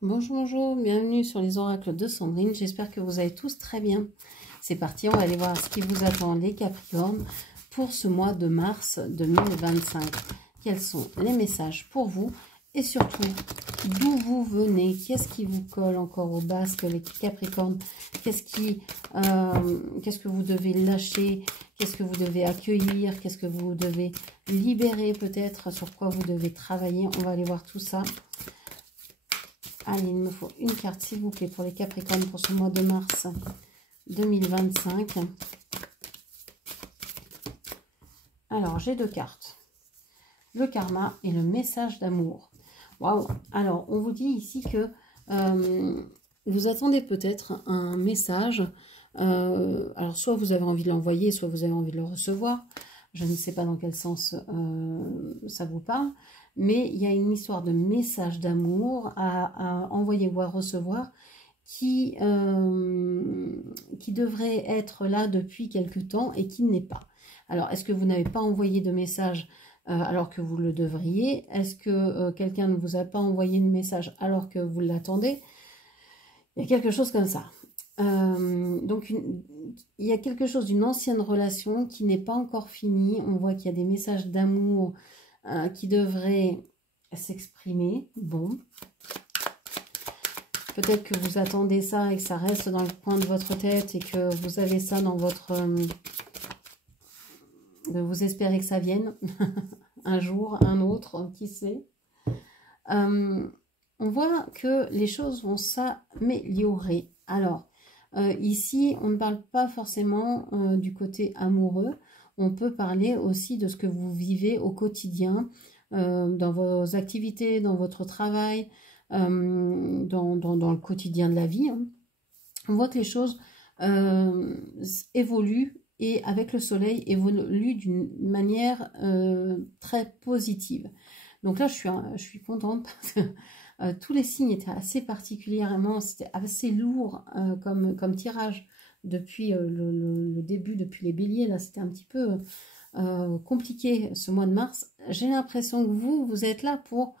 Bonjour, bonjour, bienvenue sur les oracles de Sandrine. J'espère que vous allez tous très bien. C'est parti, on va aller voir ce qui vous attend les Capricornes pour ce mois de mars 2025. Quels sont les messages pour vous et surtout d'où vous venez? Qu'est-ce qui vous colle encore au basque, les Capricornes? Qu'est-ce que vous devez lâcher? Qu'est-ce que vous devez accueillir? Qu'est-ce que vous devez libérer peut-être? Sur quoi vous devez travailler? On va aller voir tout ça. Allez, il me faut une carte, s'il vous plaît, pour les Capricornes pour ce mois de mars 2025. Alors, j'ai deux cartes. Le karma et le message d'amour. Waouh! Alors, on vous dit ici que vous attendez peut-être un message. Alors, soit vous avez envie de l'envoyer, soit vous avez envie de le recevoir. Je ne sais pas dans quel sens ça vous parle. Mais il y a une histoire de message d'amour à envoyer ou à recevoir qui devrait être là depuis quelque temps et qui n'est pas. Alors, est-ce que vous n'avez pas envoyé de message alors que vous le devriez? Est-ce que quelqu'un ne vous a pas envoyé de message alors que vous l'attendez? Il y a quelque chose comme ça. Donc, il y a quelque chose d'une ancienne relation qui n'est pas encore finie. On voit qu'il y a des messages d'amour qui devrait s'exprimer. Bon. Peut-être que vous attendez ça et que ça reste dans le coin de votre tête et que vous avez ça dans votre... vous espérez que ça vienne un jour, un autre, qui sait. On voit que les choses vont s'améliorer. Alors, ici, on ne parle pas forcément du côté amoureux. On peut parler aussi de ce que vous vivez au quotidien, dans vos activités, dans votre travail, dans le quotidien de la vie. On voit que les choses évoluent et avec le soleil évoluent d'une manière très positive. Donc là, je suis contente parce que tous les signes étaient assez particulièrement, c'était assez lourd comme tirage depuis le début, depuis les béliers. Là, c'était un petit peu compliqué ce mois de mars. J'ai l'impression que vous êtes là pour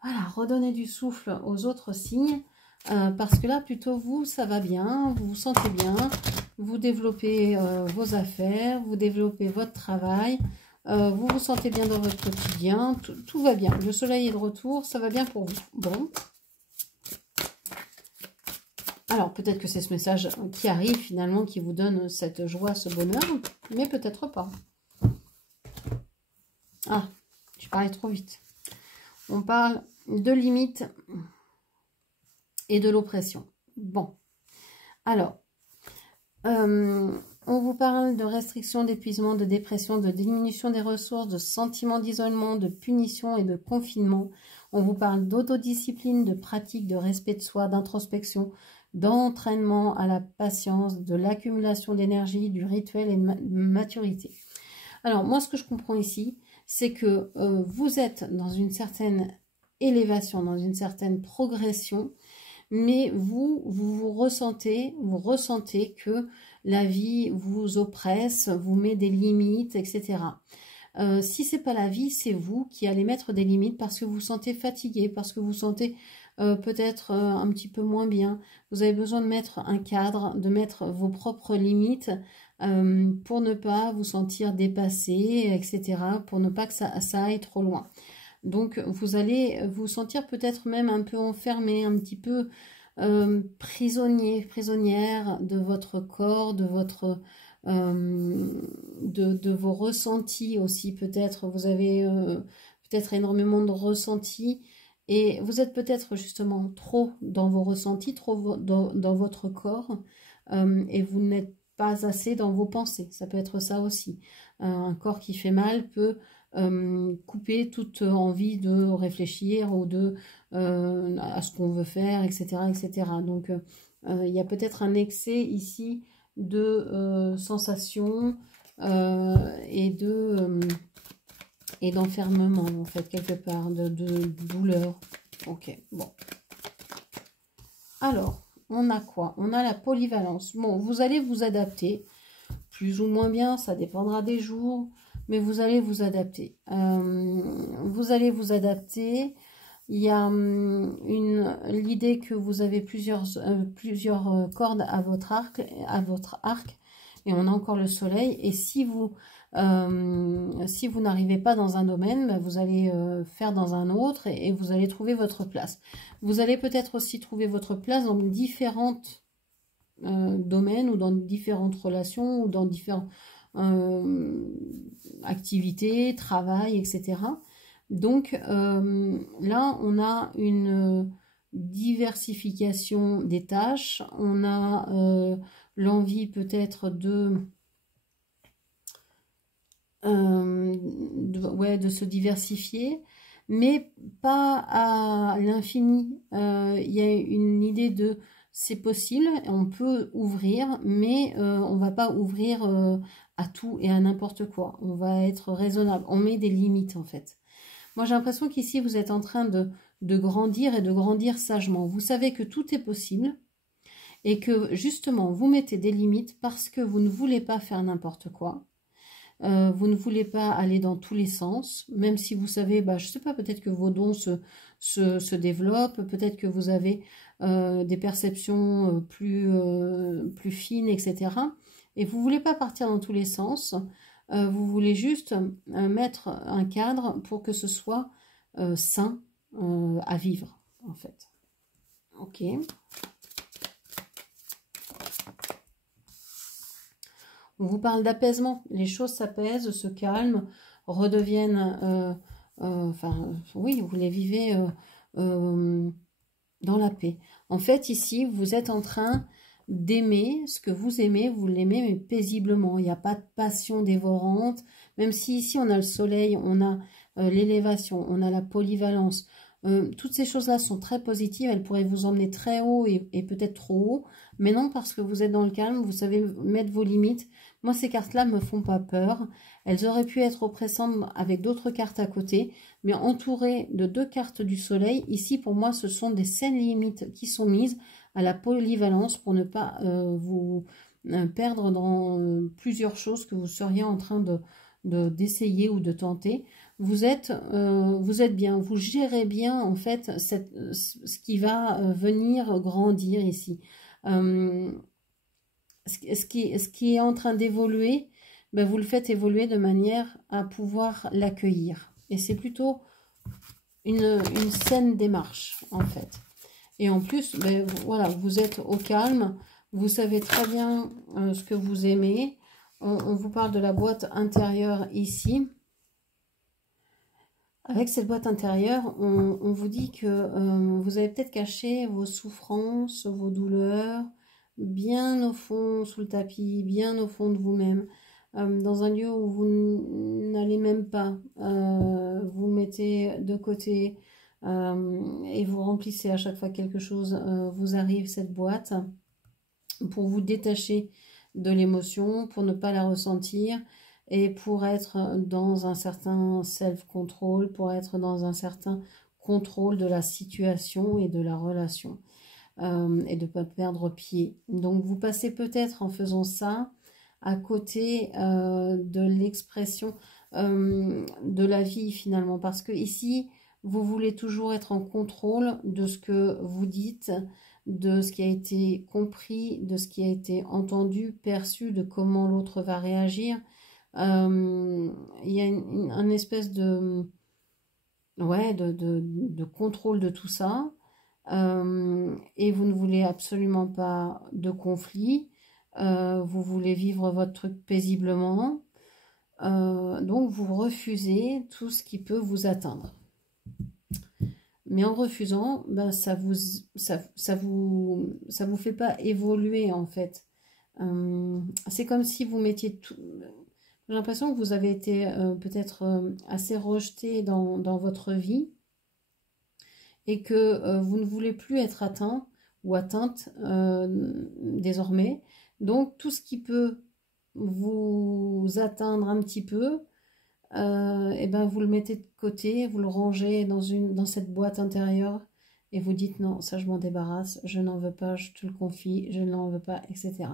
voilà, redonner du souffle aux autres signes. Parce que là, plutôt vous, ça va bien, vous vous sentez bien, vous développez vos affaires, vous développez votre travail, vous vous sentez bien dans votre quotidien, tout va bien. Le soleil est de retour, ça va bien pour vous. Bon. Alors, peut-être que c'est ce message qui arrive finalement, qui vous donne cette joie, ce bonheur, mais peut-être pas. Ah, je parlais trop vite. On parle de limites et de l'oppression. Bon, alors, on vous parle de restrictions, d'épuisement, de dépression, de diminution des ressources, de sentiments d'isolement, de punition et de confinement. On vous parle d'autodiscipline, de pratique, de respect de soi, d'introspection, d'entraînement à la patience, de l'accumulation d'énergie, du rituel et de maturité. Alors, moi, ce que je comprends ici, c'est que vous êtes dans une certaine élévation, dans une certaine progression, mais vous ressentez que la vie vous oppresse, vous met des limites, etc. Si ce n'est pas la vie, c'est vous qui allez mettre des limites parce que vous vous sentez fatigué, parce que vous vous sentez peut-être un petit peu moins bien. Vous avez besoin de mettre un cadre, de mettre vos propres limites pour ne pas vous sentir dépassé, etc. Pour ne pas que ça aille trop loin. Donc, vous allez vous sentir peut-être même un peu enfermé, un petit peu prisonnier, prisonnière de votre corps, de votre de vos ressentis aussi. Peut-être vous avez peut-être énormément de ressentis et vous êtes peut-être justement trop dans vos ressentis, trop dans votre corps et vous n'êtes pas assez dans vos pensées. Ça peut être ça aussi. Un corps qui fait mal peut couper toute envie de réfléchir ou de à ce qu'on veut faire, etc. etc. Donc, il y a peut-être un excès ici de sensations et d'enfermement, en fait, quelque part, de douleur. Ok, bon. Alors, on a quoi? On a la polyvalence. Bon, vous allez vous adapter, plus ou moins bien, ça dépendra des jours, mais vous allez vous adapter. Vous allez vous adapter. Il y a l'idée que vous avez plusieurs cordes à votre arc, et on a encore le soleil. Et si vous n'arrivez pas dans un domaine, ben vous allez faire dans un autre et vous allez trouver votre place. Vous allez peut-être aussi trouver votre place dans différentes domaines ou dans différentes relations ou dans différentes activités, travail, etc. Donc là, on a une diversification des tâches, on a l'envie peut-être de se diversifier, mais pas à l'infini. Il y a une idée de c'est possible, on peut ouvrir, mais on va pas ouvrir à tout et à n'importe quoi. On va être raisonnable, on met des limites en fait. Moi j'ai l'impression qu'ici vous êtes en train de grandir et de grandir sagement. Vous savez que tout est possible et que justement vous mettez des limites parce que vous ne voulez pas faire n'importe quoi. Vous ne voulez pas aller dans tous les sens, même si vous savez, je ne sais pas, peut-être que vos dons se développent, peut-être que vous avez des perceptions plus fines, etc. Et vous ne voulez pas partir dans tous les sens, vous voulez juste mettre un cadre pour que ce soit sain à vivre, en fait. Ok. On vous parle d'apaisement. Les choses s'apaisent, se calment, redeviennent... oui, vous les vivez dans la paix. En fait, ici, vous êtes en train d'aimer ce que vous aimez. Vous l'aimez, mais paisiblement. Il n'y a pas de passion dévorante. Même si ici, on a le soleil, on a l'élévation, on a la polyvalence. Toutes ces choses-là sont très positives. Elles pourraient vous emmener très haut et peut-être trop haut. Mais non, parce que vous êtes dans le calme, vous savez mettre vos limites. Moi, ces cartes-là ne me font pas peur. Elles auraient pu être oppressantes avec d'autres cartes à côté, mais entourées de 2 cartes du soleil. Ici, pour moi, ce sont des saines limites qui sont mises à la polyvalence pour ne pas vous perdre dans plusieurs choses que vous seriez en train d'essayer ou de tenter. Vous êtes bien, vous gérez bien en fait ce qui va venir grandir ici. Ce qui est en train d'évoluer, vous le faites évoluer de manière à pouvoir l'accueillir. Et c'est plutôt une saine démarche, en fait. Et en plus, voilà, vous êtes au calme, vous savez très bien ce que vous aimez. On vous parle de la boîte intérieure ici. Avec cette boîte intérieure, on vous dit que vous avez peut-être caché vos souffrances, vos douleurs, bien au fond, sous le tapis, bien au fond de vous-même, dans un lieu où vous n'allez même pas, vous mettez de côté et vous remplissez à chaque fois quelque chose, vous arrive cette boîte pour vous détacher de l'émotion, pour ne pas la ressentir et pour être dans un certain self-control, pour être dans un certain contrôle de la situation et de la relation. Et de ne pas perdre pied. Donc vous passez peut-être en faisant à côté de l'expression de la vie finalement, parce que ici vous voulez toujours être en contrôle de ce que vous dites, de ce qui a été compris, de ce qui a été entendu, perçu, de comment l'autre va réagir. Il y a une espèce de contrôle de tout ça. Et vous ne voulez absolument pas de conflit, vous voulez vivre votre truc paisiblement, donc vous refusez tout ce qui peut vous atteindre. Mais en refusant, ça vous fait pas évoluer en fait. C'est comme si vous mettiez tout. J'ai l'impression que vous avez été peut-être assez rejeté dans votre vie. Et que vous ne voulez plus être atteint ou atteinte désormais. Donc, tout ce qui peut vous atteindre un petit peu, vous le mettez de côté, vous le rangez dans cette boîte intérieure et vous dites non, ça je m'en débarrasse, je n'en veux pas, je te le confie, je n'en veux pas, etc.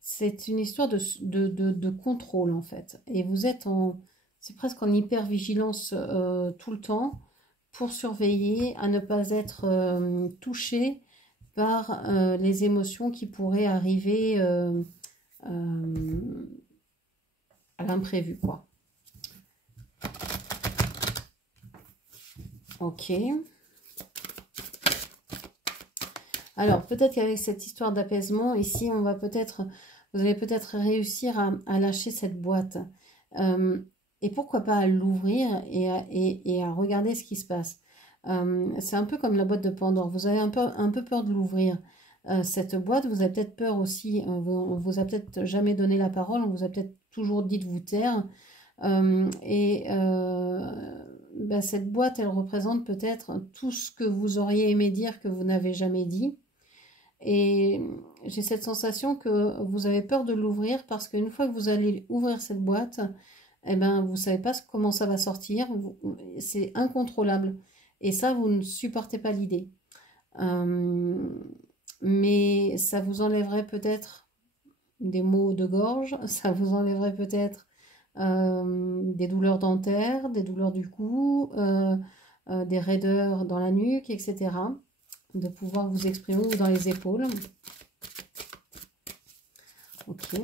C'est une histoire de contrôle en fait. Et vous êtes c'est presque en hyper-vigilance tout le temps pour surveiller à ne pas être touché par les émotions qui pourraient arriver à l'imprévu, quoi. Ok. Alors, peut-être qu'avec cette histoire d'apaisement, ici, vous allez peut-être réussir à lâcher cette boîte. Et pourquoi pas à l'ouvrir et à regarder ce qui se passe. C'est un peu comme la boîte de Pandore. Vous avez un peu peur de l'ouvrir. Cette boîte, vous avez peut-être peur aussi. On vous a peut-être jamais donné la parole. On vous a peut-être toujours dit de vous taire. Cette boîte, elle représente peut-être tout ce que vous auriez aimé dire que vous n'avez jamais dit. Et j'ai cette sensation que vous avez peur de l'ouvrir parce qu'une fois que vous allez ouvrir cette boîte, eh ben, vous ne savez pas comment ça va sortir. C'est incontrôlable. Et ça, vous ne supportez pas l'idée. Mais ça vous enlèverait peut-être des maux de gorge, ça vous enlèverait peut-être des douleurs dentaires, des douleurs du cou, des raideurs dans la nuque, etc. De pouvoir vous exprimer ou dans les épaules. Ok.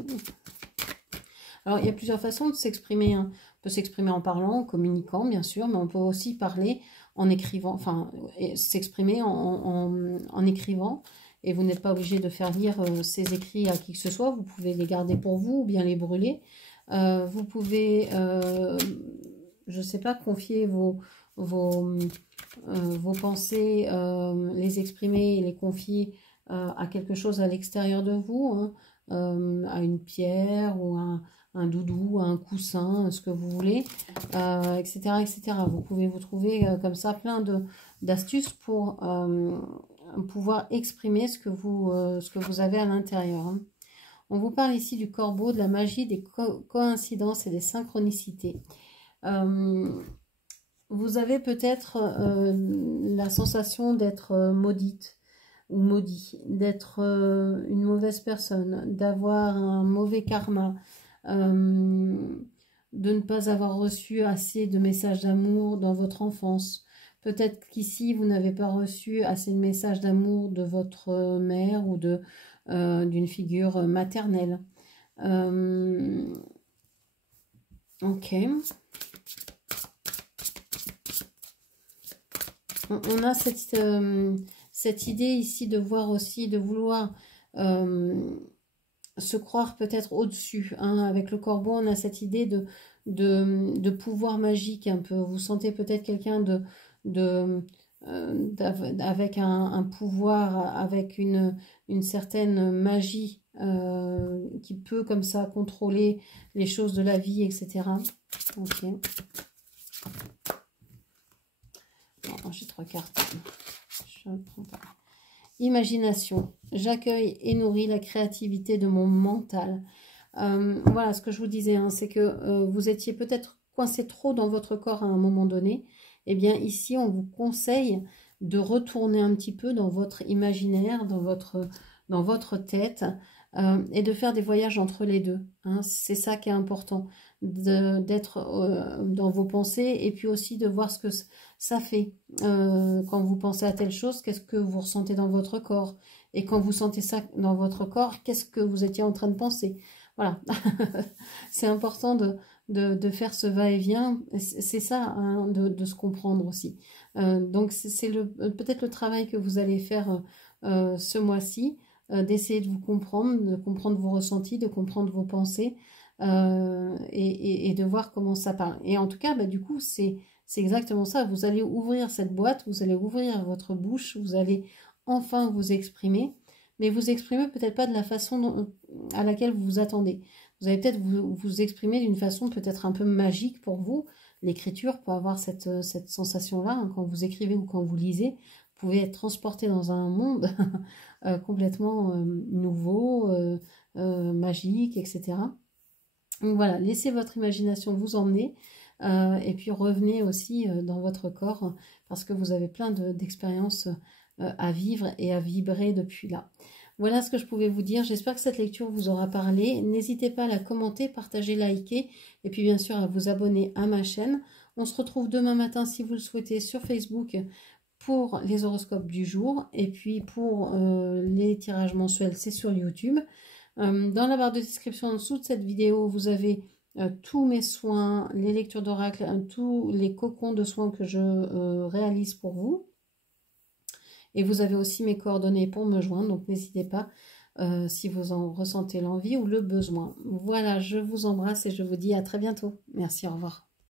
Alors, il y a plusieurs façons de s'exprimer, hein. On peut s'exprimer en parlant, en communiquant, bien sûr, mais on peut aussi parler en écrivant, enfin, s'exprimer en écrivant. Et vous n'êtes pas obligé de faire lire ces écrits à qui que ce soit. Vous pouvez les garder pour vous ou bien les brûler. Vous pouvez, je ne sais pas, confier vos pensées, les exprimer et les confier à quelque chose à l'extérieur de vous, hein, à une pierre ou un doudou, un coussin, ce que vous voulez, etc., etc. Vous pouvez vous trouver comme ça plein d'astuces pour pouvoir exprimer ce que vous avez à l'intérieur, hein. On vous parle ici du corbeau, de la magie, des coïncidences et des synchronicités. Vous avez peut-être la sensation d'être maudite ou maudit, d'être une mauvaise personne, d'avoir un mauvais karma, de ne pas avoir reçu assez de messages d'amour dans votre enfance. Peut-être qu'ici, vous n'avez pas reçu assez de messages d'amour de votre mère ou d'une figure maternelle. Ok. On a cette idée ici de voir aussi, de vouloir se croire peut-être au-dessus, hein. Avec le corbeau, on a cette idée de pouvoir magique un peu. Vous sentez peut-être quelqu'un avec un pouvoir, avec une certaine magie qui peut comme ça contrôler les choses de la vie, etc. Ok. Oh, j'ai 3 cartes. Je ne prends pas. Imagination. J'accueille et nourris la créativité de mon mental. Voilà ce que je vous disais, hein, c'est que vous étiez peut-être coincé trop dans votre corps à un moment donné. Eh bien, ici, on vous conseille de retourner un petit peu dans votre imaginaire, dans votre tête, et de faire des voyages entre les deux, hein. C'est ça qui est important, d'être dans vos pensées et puis aussi de voir ce que ça fait. Quand vous pensez à telle chose, qu'est-ce que vous ressentez dans votre corps? Et quand vous sentez ça dans votre corps, qu'est-ce que vous étiez en train de penser? Voilà. C'est important de faire ce va-et-vient. C'est ça, hein, de se comprendre aussi. Donc, c'est peut-être le travail que vous allez faire ce mois-ci, d'essayer de vous comprendre, de comprendre vos ressentis, de comprendre vos pensées et de voir comment ça parle. Et en tout cas, du coup, c'est exactement ça. Vous allez ouvrir cette boîte, vous allez ouvrir votre bouche, vous allez enfin vous exprimer, mais vous exprimer peut-être pas de la façon à laquelle vous vous attendez. Vous allez peut-être vous exprimer d'une façon peut-être un peu magique pour vous. L'écriture peut avoir cette sensation-là, hein, quand vous écrivez ou quand vous lisez. Vous pouvez être transporté dans un monde complètement nouveau, magique, etc. Donc voilà, laissez votre imagination vous emmener. Et puis revenez aussi dans votre corps parce que vous avez plein d'expériences à vivre et à vibrer depuis là. Voilà ce que je pouvais vous dire. J'espère que cette lecture vous aura parlé. N'hésitez pas à la commenter, partager, liker et puis bien sûr à vous abonner à ma chaîne. On se retrouve demain matin si vous le souhaitez sur Facebook pour les horoscopes du jour et puis pour les tirages mensuels, c'est sur YouTube. Dans la barre de description en dessous de cette vidéo, vous avez tous mes soins, les lectures d'oracle, tous les cocons de soins que je réalise pour vous. Et vous avez aussi mes coordonnées pour me joindre, donc n'hésitez pas si vous en ressentez l'envie ou le besoin. Voilà, je vous embrasse et je vous dis à très bientôt. Merci, au revoir.